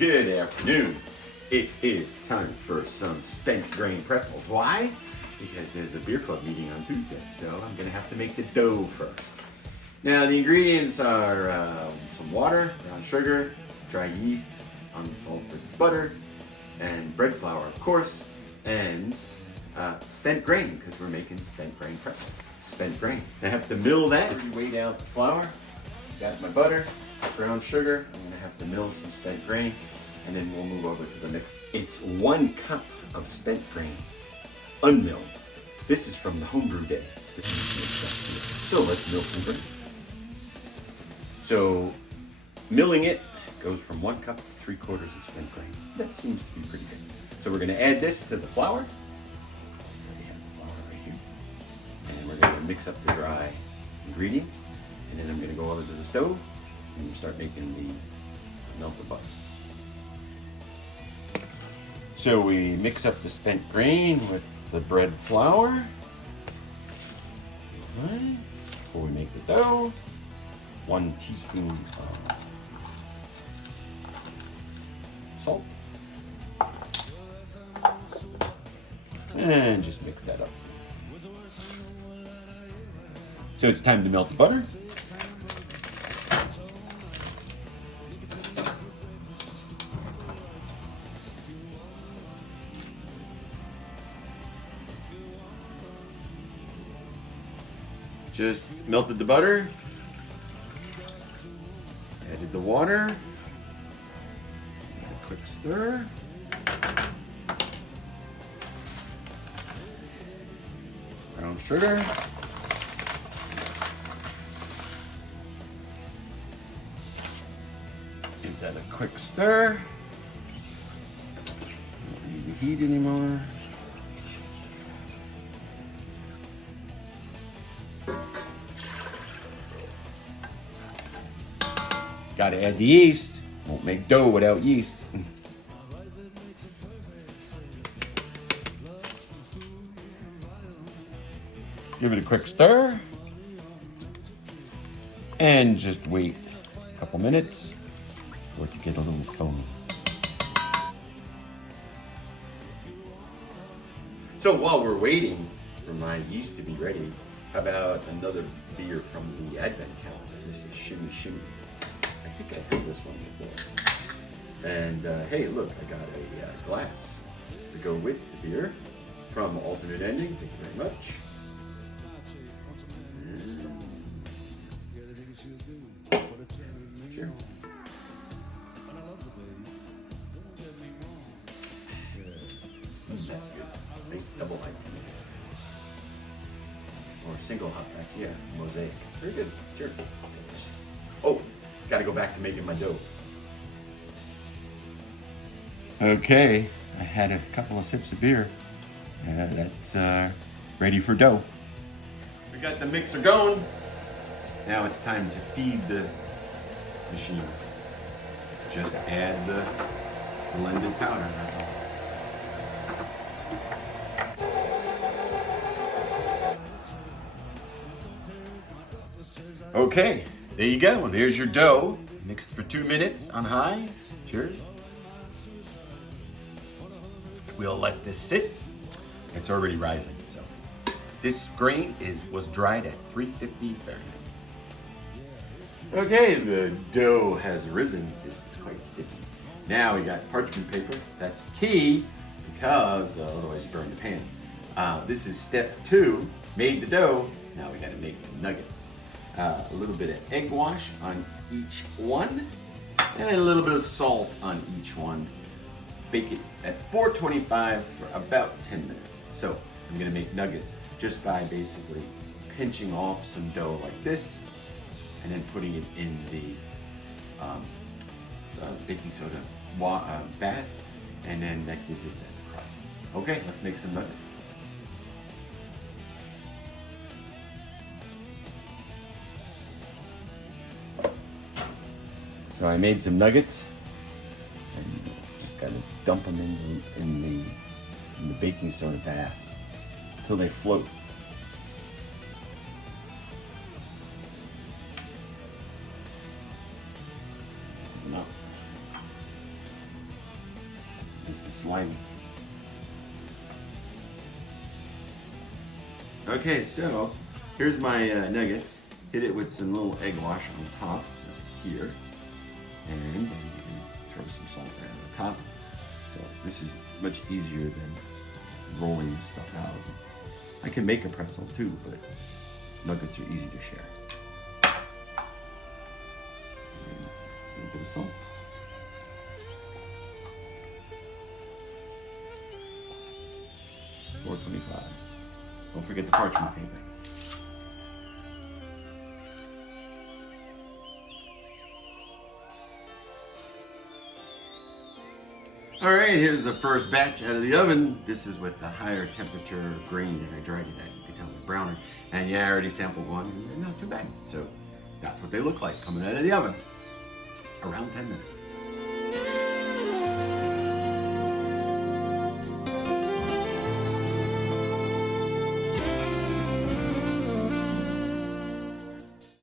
Good afternoon. It is time for some spent grain pretzels. Why? Because there's a beer club meeting on Tuesday, so I'm gonna have to make the dough first. Now the ingredients are some water, brown sugar, dry yeast, unsalted butter, and bread flour, of course, and spent grain, because we're making spent grain pretzels. Spent grain. I have to mill that. Weigh out the flour. Got my butter, brown sugar. I'm gonna have to mill some spent grain, and then we'll move over to the mix. It's 1 cup of spent grain, unmilled. This is from the homebrew day. So let's mill some grain. So milling it goes from 1 cup to 3/4 of spent grain. That seems to be pretty good. So we're gonna add this to the flour. We have the flour right here. And then we're gonna mix up the dry ingredients. And then I'm gonna go over to the stove and start making the melted butter. So we mix up the spent grain with the bread flour. Right. Before we make the dough, 1 teaspoon of salt. And just mix that up. So it's time to melt the butter. Just melted the butter, added the water, a quick stir. Brown sugar. Give that a quick stir. Don't need the heat anymore. Gotta add the yeast. Won't make dough without yeast. Give it a quick stir. And just wait a couple minutes for it to get a little foamy. So while we're waiting for my yeast to be ready, how about another beer from the Advent calendar? This is Shimmy Shimmy. I think I had this one before. And hey, look, I got a glass to go with the beer from Alternate Ending. Thank you very much. Cheers. That's good. Nice double IPA. Or single hop back here, mosaic. Very good. Cheers. Oh, gotta go back to making my dough. Okay, I had a couple of sips of beer. That's ready for dough. We got the mixer going. Now it's time to feed the machine. Just add the blended powder, that's all. Okay, there you go. There's your dough. Mixed for 2 minutes on high. Cheers. We'll let this sit. It's already rising. So this grain was dried at 350 Fahrenheit. Okay, the dough has risen. This is quite sticky. Now we got parchment paper. That's key because otherwise you burn the pan. This is step 2. Made the dough. Now we got to make the nuggets. A little bit of egg wash on each one, and a little bit of salt on each one. Bake it at 425 for about 10 minutes. So I'm gonna make nuggets just by basically pinching off some dough like this, and then putting it in the baking soda bath, and then that gives it that crust. Okay, let's make some nuggets. So I made some nuggets, and just gotta dump them in the baking soda bath until they float. No. slimy. Okay, so here's my nuggets. Hit it with some little egg wash on top here. And then you can throw some salt right on the top. So this is much easier than rolling this stuff out. I can make a pretzel too, but nuggets are easy to share. And a little bit of salt. $4.25. Don't forget the parchment paper. All right, here's the first batch out of the oven. This is with the higher temperature grain that I dried it at. You can tell they're browner. And yeah, I already sampled one, and they're not too bad. So that's what they look like coming out of the oven. Around 10 minutes.